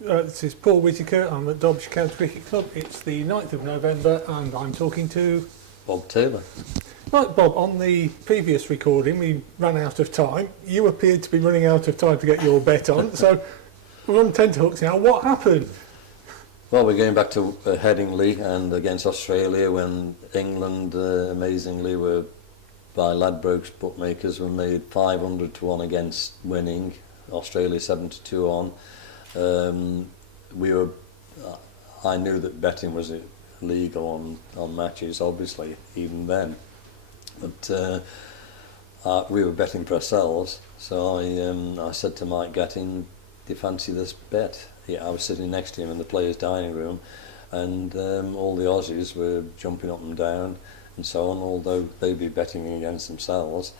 This is Paul Whittaker. I'm at Derbyshire County Cricket Club. It's the 9th of November and I'm talking to Bob Taylor. Right, Bob, on the previous recording we ran out of time. You appeared to be running out of time to get your bet on, so we're on tenterhooks now. What happened? Well, we're going back to Headingley and against Australia when England, amazingly, were by Ladbrokes bookmakers were made 500 to 1 against winning, Australia 7 to 2 on. I knew that betting was illegal on matches, obviously, even then. But we were betting for ourselves, so I said to Mike Gatting, do you fancy this bet? Yeah, I was sitting next to him in the players' dining room, and all the Aussies were jumping up and down and so on, although they'd be betting against themselves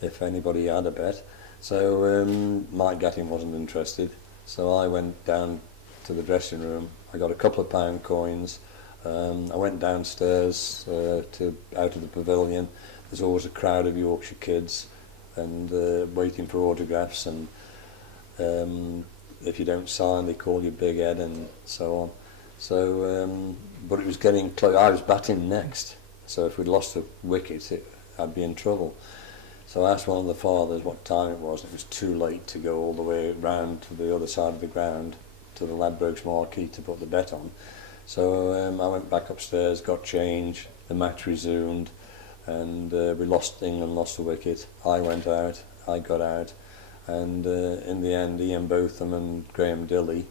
if anybody had a bet. So Mike Gatting wasn't interested, so I went down to the dressing room. I got a couple of pound coins. I went downstairs out of the pavilion. There's always a crowd of Yorkshire kids and waiting for autographs, and if you don't sign they call you Big Ed and so on. So but it was getting close. I was batting next, so if we'd lost a wicket I'd be in trouble. So I asked one of the fathers what time it was, and it was too late to go all the way round to the other side of the ground to the Ladbrokes marquee to put the bet on. So I went back upstairs, got change, the match resumed, and England lost the wicket. I went out, I got out, and in the end Ian Botham and Graham Dilley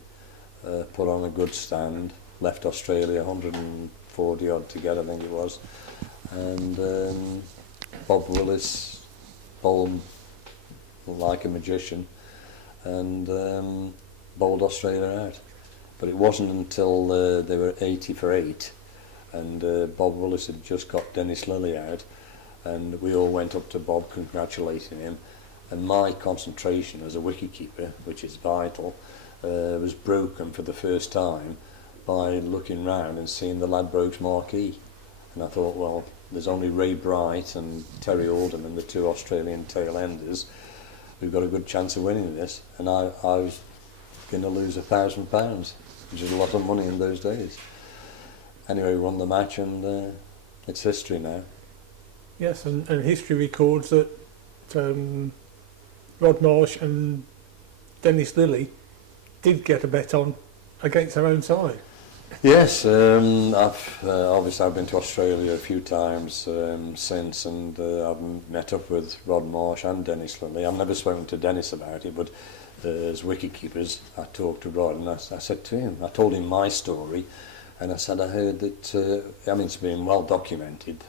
put on a good stand, left Australia 140 odd to get, I think it was, and Bob Willis bowled like a magician and bowled Australia out. But it wasn't until they were 80 for 8 and Bob Willis had just got Dennis Lilly out, and we all went up to Bob congratulating him, and my concentration as a wicket-keeper, which is vital, was broken for the first time by looking round and seeing the Ladbrokes marquee. And I thought, well, there's only Ray Bright and Terry Alderman, the two Australian tail-enders. We've got a good chance of winning this, and I was going to lose £1,000, which is a lot of money in those days. Anyway, we won the match, and it's history now. Yes, and history records that Rod Marsh and Dennis Lilly did get a bet on against their own side. Yes, obviously I've been to Australia a few times since, and I've met up with Rod Marsh and Dennis Lilly. I've never spoken to Dennis about it, but as wicket-keepers, I talked to Rod, and I said to him, I told him my story, and I said I heard that, it's been well documented,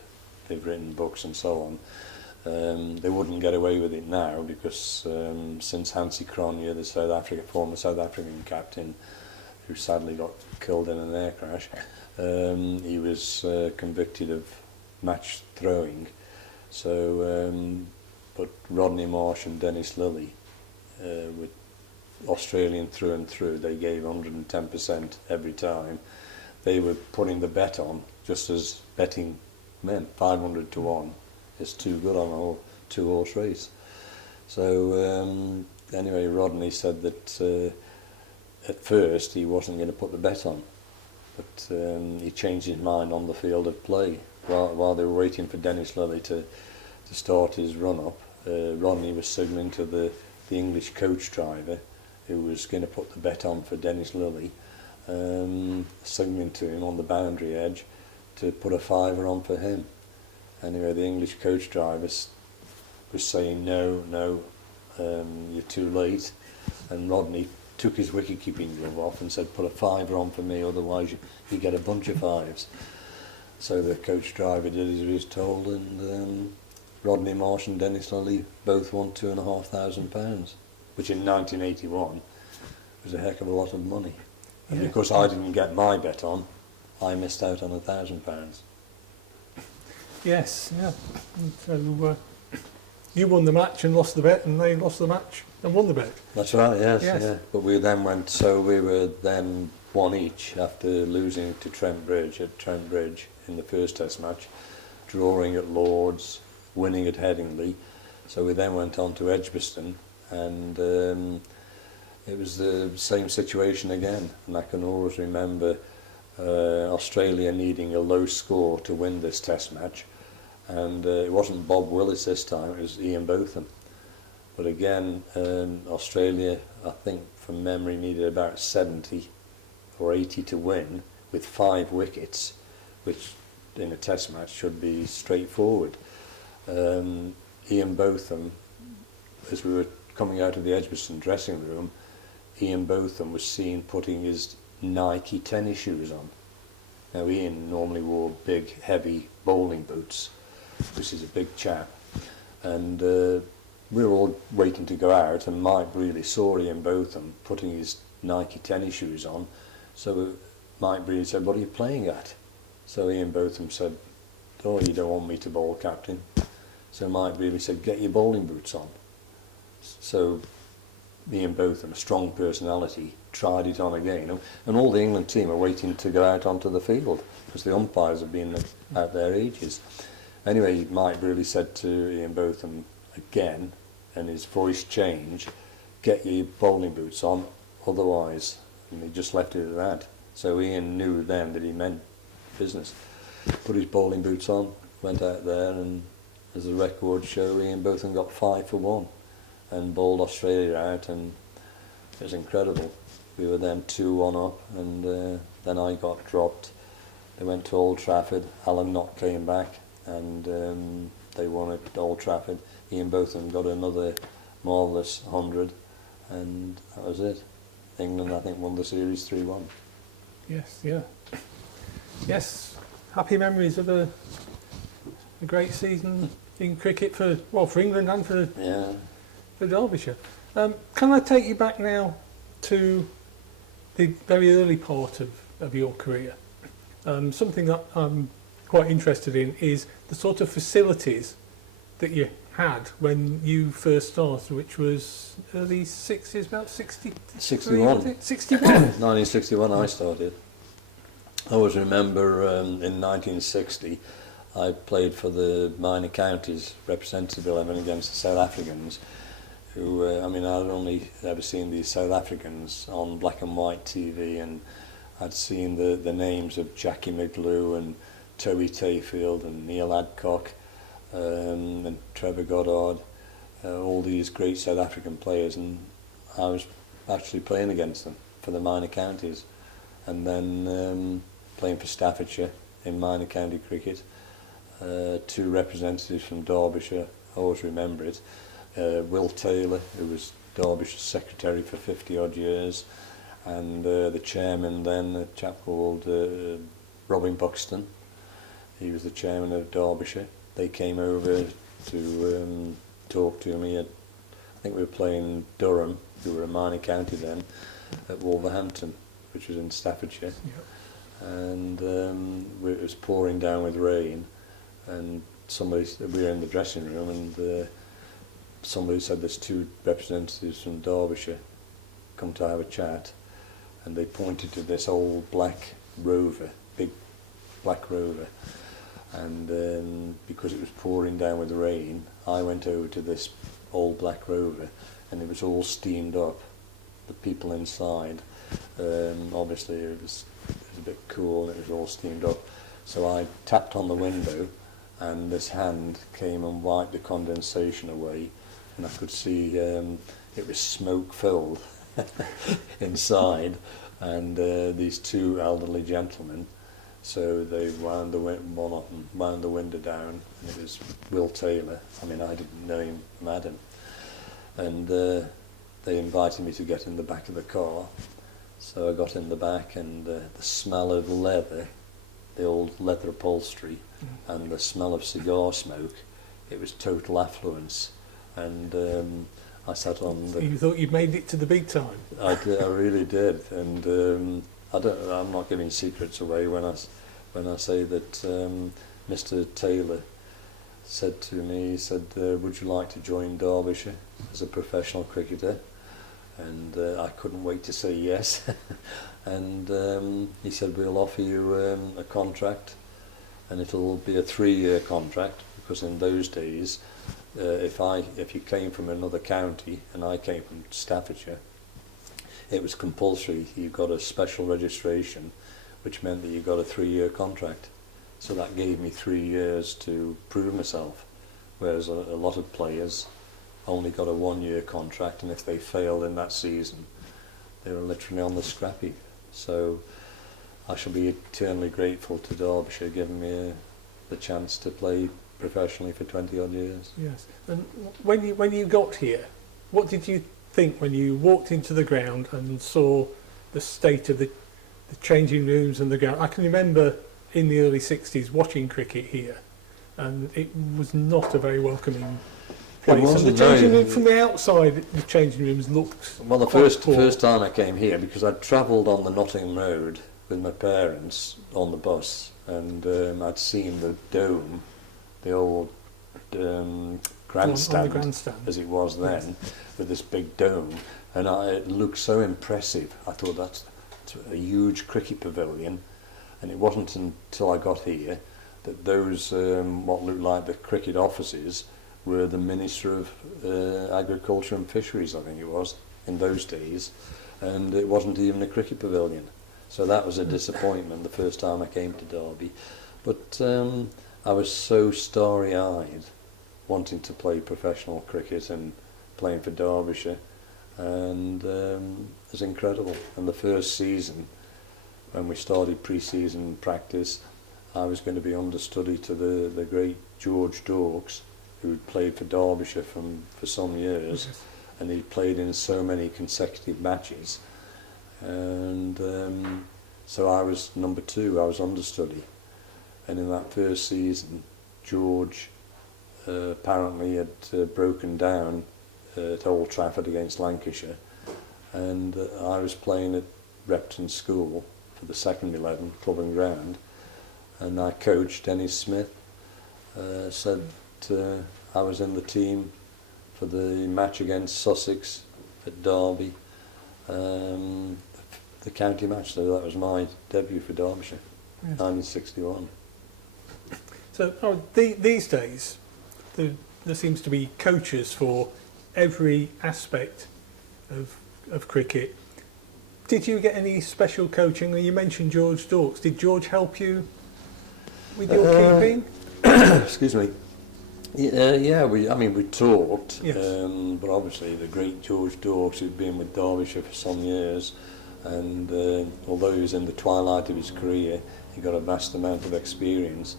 they've written books and so on. They wouldn't get away with it now because since Hansie Cronje, the former South African captain, who sadly got killed in an air crash, he was convicted of match throwing. So, but Rodney Marsh and Dennis Lilly, with Australian through and through, they gave 110% every time. They were putting the bet on, just as betting meant 500 to 1 is too good on a two-horse race. So anyway, Rodney said that at first he wasn't going to put the bet on, but he changed his mind on the field of play. While they were waiting for Dennis Lilly to start his run-up, Rodney was signalling to the English coach driver, who was going to put the bet on for Dennis Lilly, signalling to him on the boundary edge to put a fiver on for him. Anyway, the English coach driver was saying, no, you're too late, and Rodney took his wicket-keeping glove off and said, put a fiver on for me, otherwise you get a bunch of fives. So the coach driver did as he was told, and Rodney Marsh and Dennis Lilly both won £2,500, which in 1981 was a heck of a lot of money. And Yeah. because I didn't get my bet on, I missed out on £1,000. Yes, yeah. And so you won the match and lost the bet, and they lost the match and won the bet. That's right, yes, Yes. yeah. But we then we were then one each after losing to Trent Bridge in the first Test match, drawing at Lord's, winning at Headingley. So we then went on to Edgbaston, and it was the same situation again, and I can always remember Australia needing a low score to win this Test match, and it wasn't Bob Willis this time, it was Ian Botham. But again, Australia, I think from memory, needed about 70 or 80 to win with 5 wickets, which in a Test match should be straightforward. Ian Botham, as we were coming out of the Edgbaston dressing room, Ian Botham was seen putting his Nike tennis shoes on. Now Ian normally wore big, heavy bowling boots, which is a big chap, and we were all waiting to go out, and Mike really saw Ian Botham putting his Nike tennis shoes on, so Mike really said, "What are you playing at?" So Ian Botham said, "Oh, you don't want me to bowl, captain." So Mike really said, "Get your bowling boots on." So Ian Botham, a strong personality, tried it on again, and all the England team are waiting to go out onto the field because the umpires have been out there ages. Anyway, Mike really said to Ian Botham again, and his voice changed, "Get your bowling boots on, otherwise," and he just left it at that. So Ian knew then that he meant business. Put his bowling boots on, went out there, and as the records show, Ian Botham got 5 for 1 and bowled Australia out, and it was incredible. We were then 2-1 up, and then I got dropped. They went to Old Trafford, Alan Knott came back, and they won at Old Trafford. Ian Botham got another marvellous 100, and that was it. England, I think, won the series 3-1. Yes, yeah. Yes, happy memories of a great season in cricket for England and for Derbyshire. Can I take you back now to the very early part of your career? Something that I'm quite interested in is the sort of facilities that you had when you first started, which was early 60s, about 61. 61. 1961 I started. I always remember in 1960 I played for the minor counties representative 11 against the South Africans, who, I'd only ever seen these South Africans on black and white TV, and I'd seen the names of Jackie McGlew and Toby Tayfield and Neil Adcock and Trevor Goddard, all these great South African players, and I was actually playing against them for the minor counties, and then playing for Staffordshire in minor county cricket. 2 representatives from Derbyshire, I always remember it. Will Taylor, who was Derbyshire's secretary for 50 odd years, and the chairman then, a chap called Robin Buxton. He was the chairman of Derbyshire. They came over to talk to me. I think we were playing Durham, who were a minor county then, at Wolverhampton, which was in Staffordshire. Yep. And it was pouring down with rain, and we were in the dressing room, and somebody said there's 2 representatives from Derbyshire come to have a chat, and they pointed to this old black Rover, big black Rover, and because it was pouring down with rain, I went over to this old black Rover, and it was all steamed up, the people inside. Obviously it was a bit cool, and it was all steamed up, so I tapped on the window, and this hand came and wiped the condensation away, and I could see it was smoke filled inside, and these 2 elderly gentlemen, so they wound the window down, and it was Will Taylor. I didn't know him, Madam, and they invited me to get in the back of the car. So I got in the back, and the smell of leather, the old leather upholstery, and the smell of cigar smoke, it was total affluence. And I sat on the... You thought you'd made it to the big time? I really did, and I'm not giving secrets away when I say that Mr. Taylor said to me, he said, "Would you like to join Derbyshire as a professional cricketer?" And I couldn't wait to say yes. And he said, "We'll offer you a contract, and it'll be a 3-year contract, because in those days, if you came from another county and I came from Staffordshire, it was compulsory. You got a special registration, which meant that you got a 3-year contract. So that gave me 3 years to prove myself, whereas a lot of players only got a 1-year contract, and if they failed in that season, they were literally on the scrappy. So I shall be eternally grateful to Derbyshire giving me the chance to play professionally for 20 odd years. Yes. And when you got here, what did you think when you walked into the ground and saw the state of the changing rooms and the ground? I can remember in the early 60s watching cricket here, and it was not a very welcoming place. And the changing room from the outside, the changing rooms looked well. The first time I came here, because I'd travelled on the Nottingham Road with my parents on the bus, and I'd seen the dome, the old grandstand, as it was then, with this big dome, and it looked so impressive. I thought that's a huge cricket pavilion, and it wasn't until I got here that those what looked like the cricket offices were the Minister of Agriculture and Fisheries, I think it was, in those days, and it wasn't even a cricket pavilion. So that was a disappointment the first time I came to Derby. But I was so starry-eyed wanting to play professional cricket and playing for Derbyshire, and it was incredible. And the first season, when we started pre-season practice, I was going to be understudy to the great George Dorks, who played for Derbyshire for some years, and he played in so many consecutive matches, and so I was number 2, I was understudy, and in that first season George apparently had broken down at Old Trafford against Lancashire, and I was playing at Repton School for the second 11, club and ground, and our coach Dennis Smith said I was in the team for the match against Sussex at Derby, the county match, so that was my debut for Derbyshire, 1961. So these days, there seems to be coaches for every aspect of cricket. Did you get any special coaching? You mentioned George Dorks. Did George help you with your keeping? Excuse me. Yeah, we talked, yes. But obviously the great George Dorks, who'd been with Derbyshire for some years, and although he was in the twilight of his career, he got a vast amount of experience.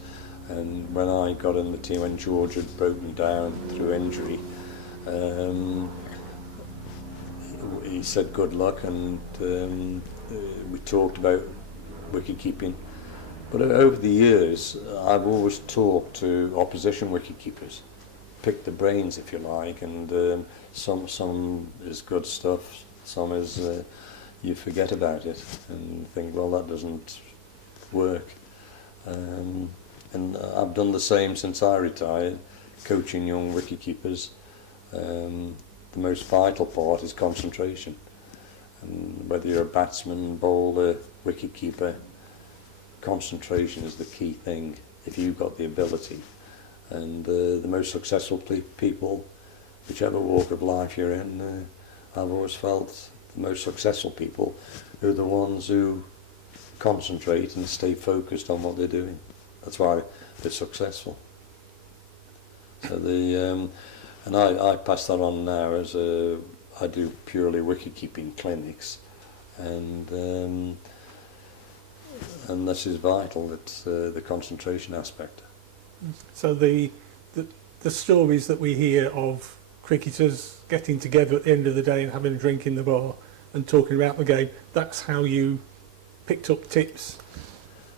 And when I got in the team, when George had broken down through injury, he said good luck, and we talked about wicket-keeping. But over the years, I've always talked to opposition wicket-keepers, picked the brains, if you like, and some is good stuff, some is you forget about it and think, well, that doesn't work. And I've done the same since I retired, coaching young wicket-keepers. The most vital part is concentration, and whether you're a batsman, bowler, wicket-keeper, concentration is the key thing if you've got the ability. And the most successful people, whichever walk of life you're in, I've always felt the most successful people are the ones who concentrate and stay focused on what they're doing. That's why they're successful. So and I pass that on now as I do purely wicket-keeping clinics, and this is vital. It's the concentration aspect. So the stories that we hear of cricketers getting together at the end of the day and having a drink in the bar and talking about the game, that's how you picked up tips?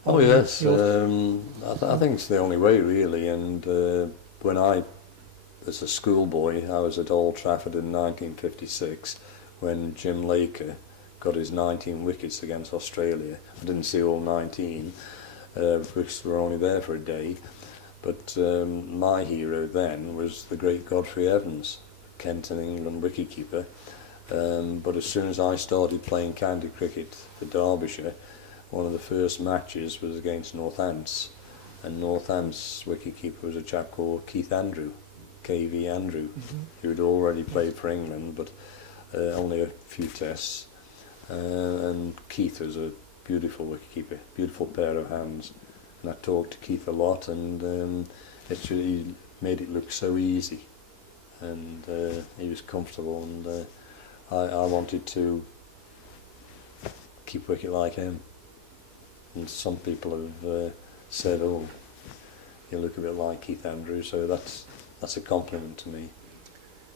Oh yes, I think it's the only way really. And when I, as a schoolboy, I was at Old Trafford in 1956 when Jim Laker got his 19 wickets against Australia. I didn't see all 19 because we were only there for a day. But my hero then was the great Godfrey Evans, Kent and England wicketkeeper. But as soon as I started playing county cricket for Derbyshire, one of the first matches was against Northants, and Northants' wicketkeeper was a chap called Keith Andrew, KV Andrew, who had already played for England, but only a few tests. And Keith was a beautiful wicketkeeper, beautiful pair of hands. And I talked to Keith a lot, and he made it look so easy, and he was comfortable, and I wanted to keep wicket like him. And some people have said, "Oh, you look a bit like Keith Andrews," so that's a compliment to me.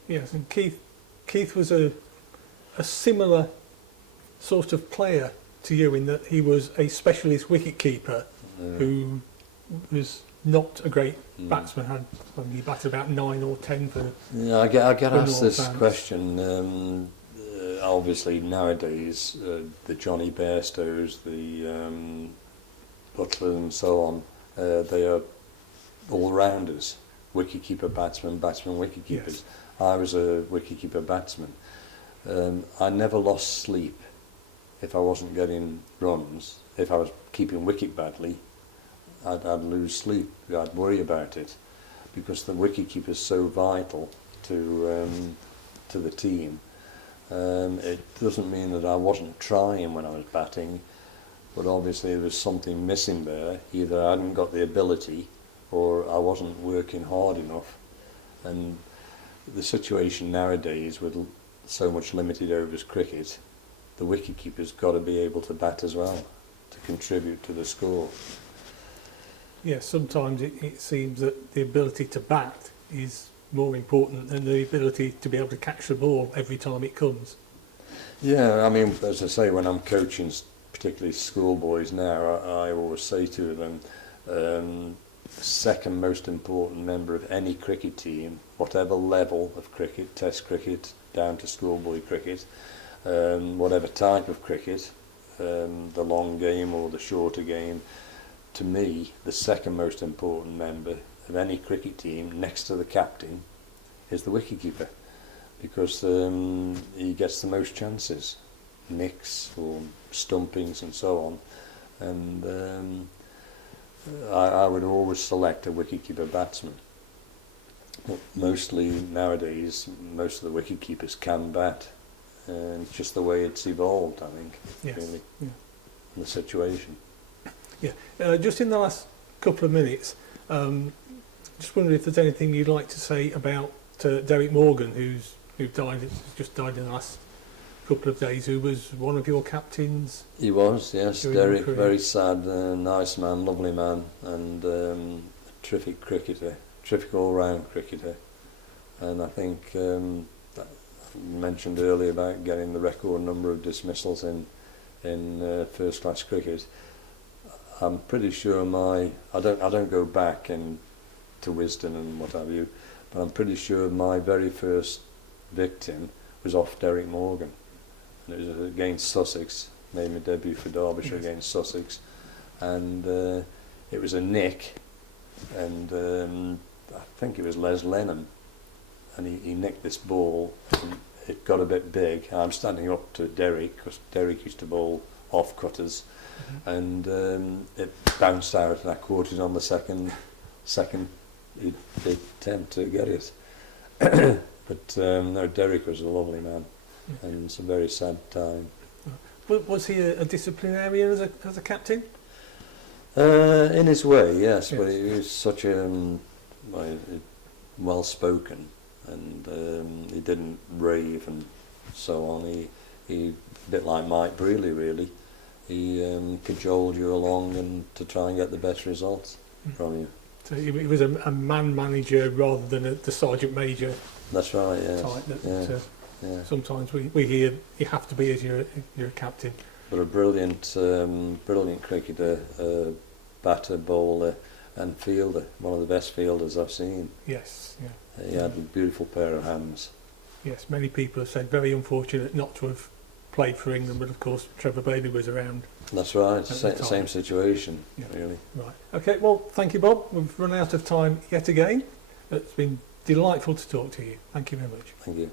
Yes, and Keith was a similar sort of player to you in that he was a specialist wicket-keeper who was not a great batsman. He batted about 9 or 10 for... Yeah, I get asked this fans. question. Obviously, nowadays, the Johnny Bairstows, the Butlers and so on, they are all-rounders, wicket-keeper, batsman, wicket-keepers. Yes. I was a wicket-keeper batsman. I never lost sleep if I wasn't getting runs. If I was keeping wicket badly, I'd lose sleep. I'd worry about it, because the wicket-keeper is so vital to the team. It doesn't mean that I wasn't trying when I was batting, but obviously there was something missing there. Either I hadn't got the ability, or I wasn't working hard enough. And the situation nowadays, with so much limited overs cricket, the wicket-keeper's got to be able to bat as well, to contribute to the score. Yes, sometimes it seems that the ability to bat is more important than the ability to be able to catch the ball every time it comes. Yeah, I mean, as I say, when I'm coaching, particularly schoolboys now, I always say to them, the second most important member of any cricket team, whatever level of cricket, test cricket, down to schoolboy cricket, whatever type of cricket, the long game or the shorter game, to me, the second most important member of any cricket team, next to the captain, is the wicketkeeper, because he gets the most chances, nicks or stumpings and so on. And I would always select a wicketkeeper batsman. But mostly nowadays, most of the wicketkeepers can bat, and it's just the way it's evolved, I think, yes. Really, Yeah. the situation. Yeah. Just in the last couple of minutes, just wondering if there's anything you'd like to say about Derek Morgan, who's just died in the last couple of days, who was one of your captains. He was, yes. Derek, very sad, nice man, lovely man, and a terrific cricketer, terrific all-round cricketer. And I think I mentioned earlier about getting the record number of dismissals in first-class cricket. I'm pretty sure I don't go back to Wisden and what have you, but I'm pretty sure my very first victim was off Derek Morgan. And it was against Sussex, made my debut for Derbyshire against Sussex, and it was a nick, and I think it was Les Lennon, and he nicked this ball, and it got a bit big. I'm standing up to Derek, because Derek used to bowl off cutters, and it bounced out, and I caught it on the second attempt to get it. But no, Derek was a lovely man, and it's a very sad time. Was he a disciplinarian as a captain? In his way, yes, Yes. but he was such a well-spoken, and he didn't rave and so on. He a bit like Mike Brealey, really. He cajoled you along and to try and get the best results from you. So he was a man manager rather than the sergeant major. That's right, yes. Type that, Yeah. sometimes we hear you have to be as you're a captain. But a brilliant cricketer, batter, bowler and fielder. One of the best fielders I've seen. Yes, yeah. He had a beautiful pair of hands. Yes, many people have said very unfortunate not to have played for England, but of course Trevor Bailey was around. That's right, At the same time. situation, Yeah. really. Right. Okay, well, thank you, Bob. We've run out of time yet again. It's been delightful to talk to you. Thank you very much. Thank you.